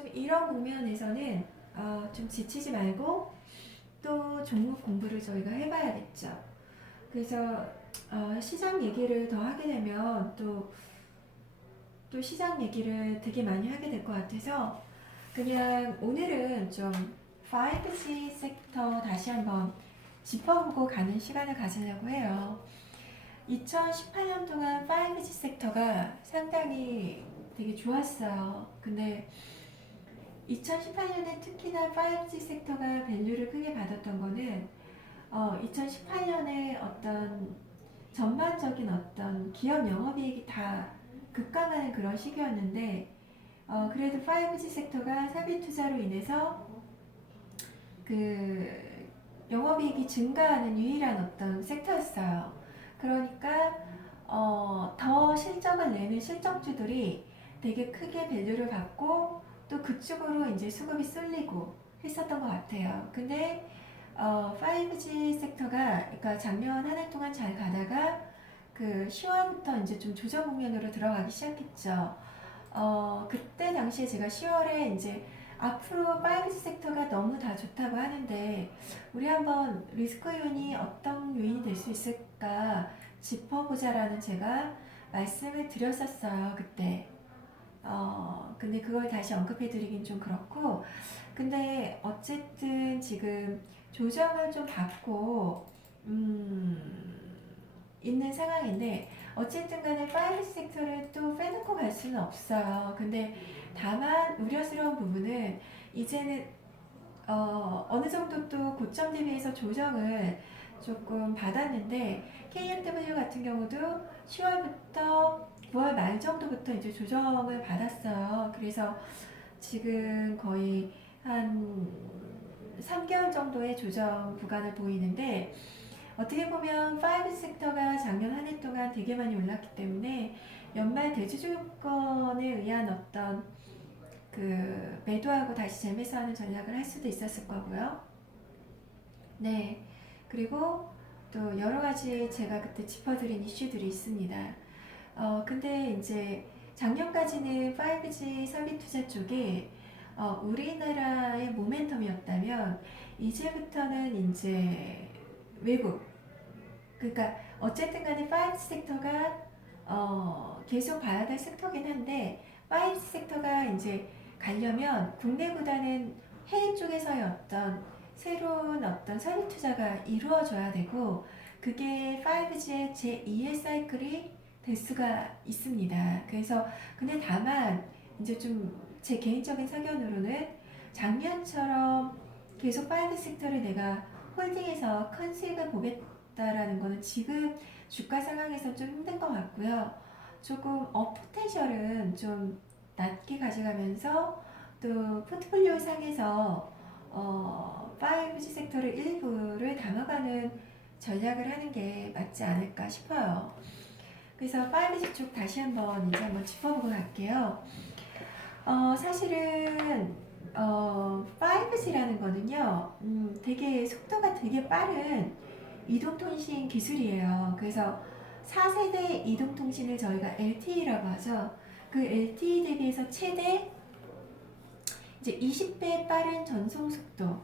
좀 이런 국면에서는 좀 지치지 말고 또 종목 공부를 저희가 해봐야겠죠. 그래서 시장 얘기를 더 하게 되면 또 시장 얘기를 되게 많이 하게 될 것 같아서 그냥 오늘은 좀 5G 섹터 다시 한번 짚어보고 가는 시간을 가지려고 해요. 2018년 동안 5G 섹터가 상당히 되게 좋았어요. 근데 2018년에 특히나 5G 섹터가 밸류를 크게 받았던 거는 2018년에 어떤 전반적인 어떤 기업 영업이익이 다 급감하는 그런 시기였는데 그래도 5G 섹터가 사비 투자로 인해서 그 영업이익이 증가하는 유일한 어떤 섹터였어요. 그러니까 더 실적을 내는 실적주들이 되게 크게 밸류를 받고 또 그쪽으로 이제 수급이 쏠리고 했었던 것 같아요. 근데 5G 섹터가 그러니까 작년 한 해 동안 잘 가다가 그 10월부터 이제 좀 조정 국면으로 들어가기 시작했죠. 그때 당시에 제가 10월에 이제 앞으로 5G 섹터가 너무 다 좋다고 하는데 우리 한번 리스크 요인이 어떤 요인이 될 수 있을까 짚어보자라는 제가 말씀을 드렸었어요 그때. 근데 그걸 다시 언급해드리긴 좀 그렇고 근데 어쨌든 지금 조정을 좀 받고 있는 상황인데 어쨌든 간에 5G 섹터를 또 빼놓고 갈 수는 없어요. 근데 다만 우려스러운 부분은 이제는 어느 정도 또 고점 대비해서 조정을 조금 받았는데 KMW 같은 경우도 10월부터 9월 말 정도부터 이제 조정을 받았어요. 그래서 지금 거의 한 3개월 정도의 조정 구간을 보이는데 어떻게 보면 5G 섹터가 작년 한 해 동안 되게 많이 올랐기 때문에 연말 대주주권에 의한 어떤 그 매도하고 다시 재매수하는 전략을 할 수도 있었을 거고요. 네. 그리고 또 여러 가지 제가 그때 짚어드린 이슈들이 있습니다. 근데 이제 작년까지는 5G 설비 투자 쪽에 우리나라의 모멘텀이었다면 이제부터는 이제 외국 그러니까 어쨌든 간에 5G 섹터가 계속 봐야 될 섹터긴 한데 5G 섹터가 이제 가려면 국내보다는 해외 쪽에서의 어떤 새로운 어떤 설비 투자가 이루어져야 되고 그게 5G의 제2의 사이클이 될 수가 있습니다. 그래서 근데 다만 이제 좀 제 개인적인 사견으로는 작년처럼 계속 5G 섹터를 내가 홀딩해서 큰 수익을 보겠다라는 거는 지금 주가 상황에서 좀 힘든 것 같고요. 조금 업 포텐셜은 좀 낮게 가져가면서 또 포트폴리오 상에서 5G 섹터를 일부를 담아가는 전략을 하는 게 맞지 않을까 싶어요. 그래서 5G 쪽 다시 한번 이제 한번 짚어보고 갈게요. 사실은 5G라는 거는요, 되게 속도가 되게 빠른 이동통신 기술이에요. 그래서 4세대 이동통신을 저희가 LTE라고 하죠. 그 LTE 대비해서 최대 이제 20배 빠른 전송속도,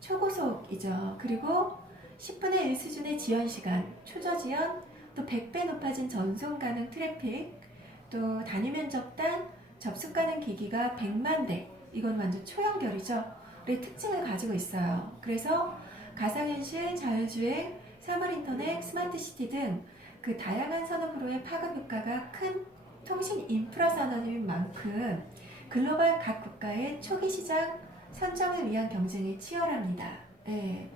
초고속이죠. 그리고 10분의 1 수준의 지연시간, 초저지연, 또 100배 높아진 전송 가능 트래픽, 또 단위 면적당 접속 가능 기기가 100만 대, 이건 완전 초연결이죠. 의 특징을 가지고 있어요. 그래서 가상현실, 자율주행, 사물인터넷, 스마트시티 등 그 다양한 산업으로의 파급 효과가 큰 통신 인프라 산업인 만큼 글로벌 각 국가의 초기 시장 선정을 위한 경쟁이 치열합니다. 네.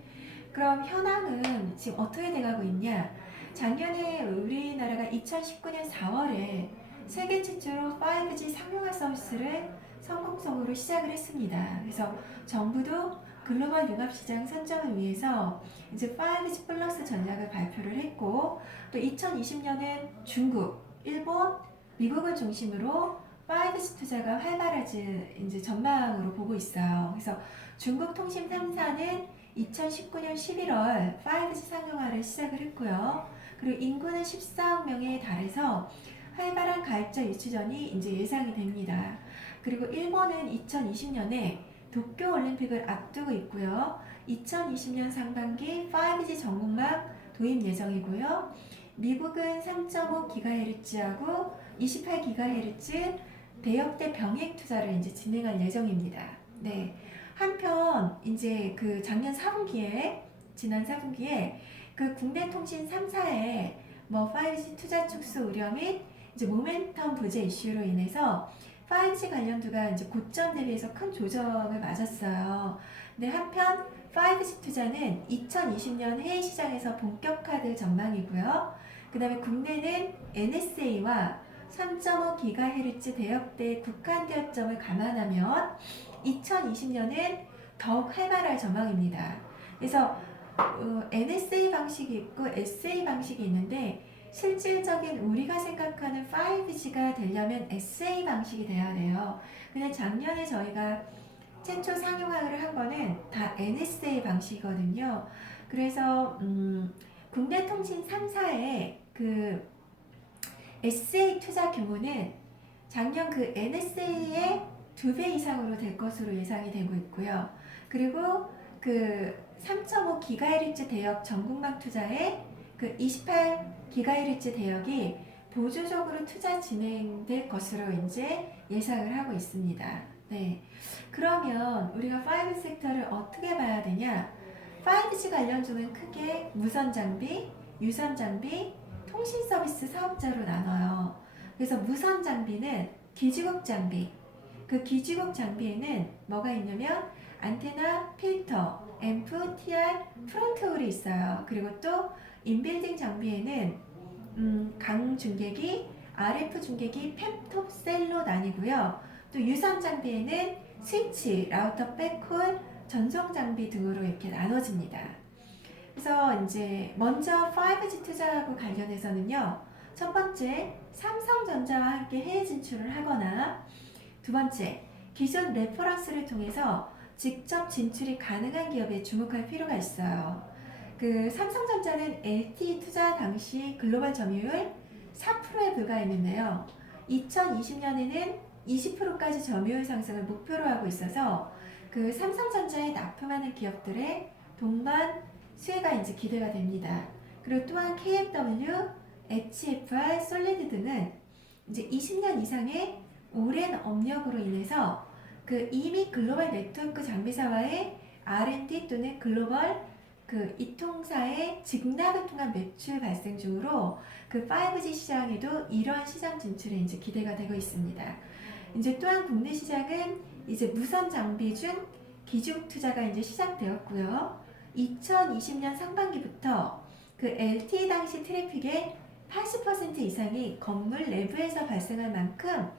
그럼 현황은 지금 어떻게 돼가고 있냐? 작년에 우리나라가 2019년 4월에 세계 최초로 5G 상용화 서비스를 성공적으로 시작을 했습니다. 그래서 정부도 글로벌 융합시장 선정을 위해서 이제 5G 플러스 전략을 발표를 했고 또 2020년엔 중국, 일본, 미국을 중심으로 5G 투자가 활발해질 이제 전망으로 보고 있어요. 그래서 중국 통신 3사는 2019년 11월 5G 상용화를 시작을 했고요. 그리고 인구는 14억 명에 달해서 활발한 가입자 유치전이 이제 예상이 됩니다. 그리고 일본은 2020년에 도쿄 올림픽을 앞두고 있고요. 2020년 상반기 5G 전국망 도입 예정이고요. 미국은 3.5GHz하고 28GHz 대역대 병행 투자를 이제 진행할 예정입니다. 네. 한편 이제 그 작년 4분기에 지난 4분기에 그 국내 통신 3사의 뭐 5G 투자 축소 우려 및 이제 모멘텀 부재 이슈로 인해서 5G 관련주가 이제 고점 대비해서 큰 조정을 맞았어요. 근데 한편 5G 투자는 2020년 해외 시장에서 본격화될 전망이고요. 그 다음에 국내는 NSA와 3.5GHz 대역대 국한 대역점을 감안하면 2020년은 더욱 활발할 전망입니다. 그래서 NSA 방식이 있고 SA 방식이 있는데 실질적인 우리가 생각하는 5G가 되려면 SA 방식이 돼야 돼요. 근데 작년에 저희가 최초 상용화를 한 거는 다 NSA 방식이거든요. 그래서 국내 통신 3사의 그 SA 투자 규모는 작년 그 NSA의 2배 이상으로 될 것으로 예상이 되고 있고요. 그리고 그 3.5GHz 대역 전국망 투자에 그 28GHz 대역이 보조적으로 투자 진행될 것으로 이제 예상을 하고 있습니다. 네. 그러면 우리가 5G 섹터를 어떻게 봐야 되냐? 5G 관련주는 크게 무선 장비, 유선 장비, 통신 서비스 사업자로 나눠요. 그래서 무선 장비는 기지국 장비, 그 기지국 장비에는 뭐가 있냐면 안테나, 필터, 앰프, TR, 프론트 홀이 있어요. 그리고 또 인빌딩 장비에는 강 중계기, RF 중계기, 팹톱 셀로 나뉘고요. 또 유선 장비에는 스위치, 라우터, 백홀, 전송 장비 등으로 이렇게 나눠집니다. 그래서 이제 먼저 5G 투자하고 관련해서는요. 첫 번째, 삼성전자와 함께 해외 진출을 하거나 두 번째, 기존 레퍼런스를 통해서 직접 진출이 가능한 기업에 주목할 필요가 있어요. 그 삼성전자는 LTE 투자 당시 글로벌 점유율 4%에 불과했는데요. 2020년에는 20%까지 점유율 상승을 목표로 하고 있어서 그 삼성전자에 납품하는 기업들의 동반 수혜가 이제 기대가 됩니다. 그리고 또한 KFW, HFR, 솔리드 등은 이제 20년 이상의 오랜 업력으로 인해서 그 이미 글로벌 네트워크 장비사와의 R&D 또는 글로벌 그 이통사의 직납을 통한 매출 발생 중으로 그 5G 시장에도 이러한 시장 진출에 이제 기대가 되고 있습니다. 이제 또한 국내 시장은 이제 무선 장비 중 기지국 투자가 이제 시작되었고요. 2020년 상반기부터 그 LTE 당시 트래픽의 80% 이상이 건물 내부에서 발생할 만큼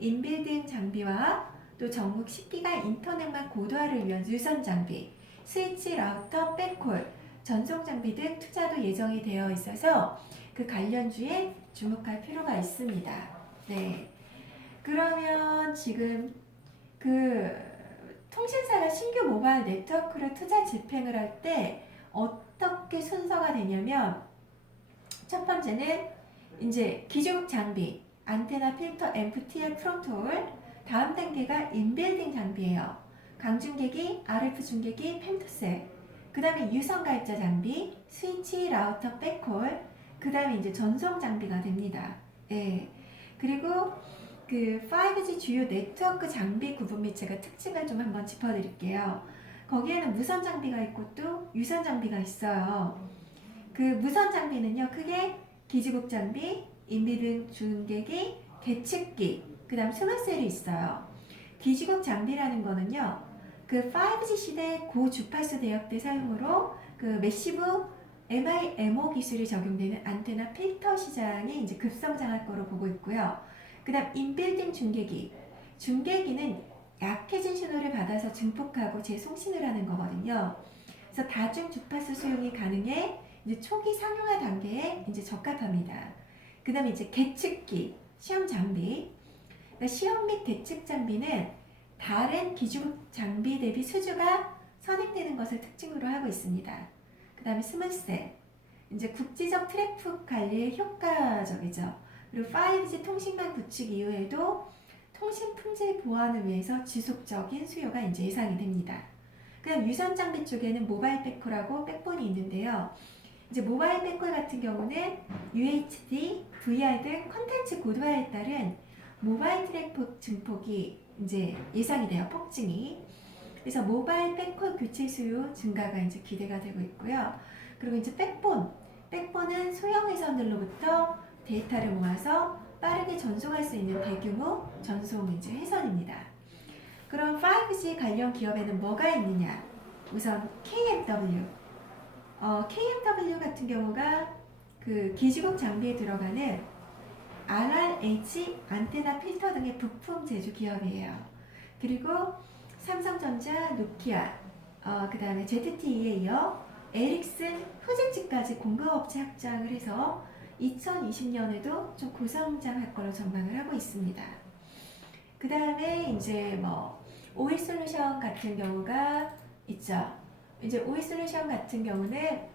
인빌딩 장비와 또 전국 10기가 인터넷망 고도화를 위한 유선 장비, 스위치, 라우터, 백홀, 전송 장비 등 투자도 예정이 되어 있어서 그 관련주에 주목할 필요가 있습니다. 네. 그러면 지금 그 통신사가 신규 모바일 네트워크를 투자 집행을 할 때 어떻게 순서가 되냐면 첫 번째는 이제 기지국 장비, 안테나, 필터, 앰프, TR, 프론트홀. 다음 단계가 인빌딩 장비예요. 강중계기, RF 중계기, 펜토셀. 그 다음에 유선 가입자 장비, 스위치, 라우터, 백홀. 그 다음에 이제 전송 장비가 됩니다. 예. 그리고 그 5G 주요 네트워크 장비 구분 및 제가 특징을 좀 한번 짚어드릴게요. 거기에는 무선 장비가 있고 또 유선 장비가 있어요. 그 무선 장비는요, 크게 기지국 장비, 인비등 중계기, 계측기, 그 다음 스마셀이 있어요. 기지국 장비라는 거는요, 그 5G 시대 고주파수 대역대 사용으로 그 매시브 MIMO 기술이 적용되는 안테나 필터 시장이 이제 급성장할 거로 보고 있고요. 그 다음 인빌딩 중계기. 중계기는 약해진 신호를 받아서 증폭하고 재송신을 하는 거거든요. 그래서 다중 주파수 수용이 가능해 이제 초기 상용화 단계에 이제 적합합니다. 그 다음에 이제 계측기, 시험 장비. 그러니까 시험 및 계측 장비는 다른 기준 장비 대비 수주가 선행되는 것을 특징으로 하고 있습니다. 그 다음에 스마셀. 이제 국지적 트래픽 관리에 효과적이죠. 그리고 5G 통신망 구축 이후에도 통신 품질 보완을 위해서 지속적인 수요가 이제 예상이 됩니다. 그다음 유선 장비 쪽에는 모바일 백홀하고 백본이 있는데요. 이제 모바일 백홀 같은 경우는 UHD, VR 등 콘텐츠 고도화에 따른 모바일 트래픽 증폭이 이제 예상이 돼요. 폭증이. 그래서 모바일 백홀 교체 수요 증가가 이제 기대가 되고 있고요. 그리고 이제 백본은 소형 회선들로부터 데이터를 모아서 빠르게 전송할 수 있는 대규모 전송 이제 회선입니다. 그럼 5G 관련 기업에는 뭐가 있느냐? 우선 KMW 같은 경우가 그 기지국 장비에 들어가는 RRH 안테나 필터 등의 부품 제조 기업이에요. 그리고 삼성전자, 노키아, 그 다음에 ZTE에 이어 에릭슨, 후진치까지 공급업체 확장을 해서 2020년에도 좀 고성장할 거로 전망을 하고 있습니다. 그 다음에 이제 뭐 오일솔루션 같은 경우가 있죠. 이제 오일솔루션 같은 경우는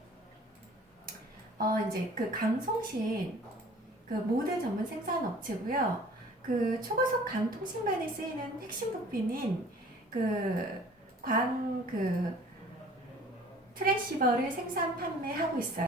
이제 그 강송신 그 모델 전문 생산 업체고요. 그 초고속 강통신만에 쓰이는 핵심 부품인 그 트랜시버를 생산 판매하고 있어요.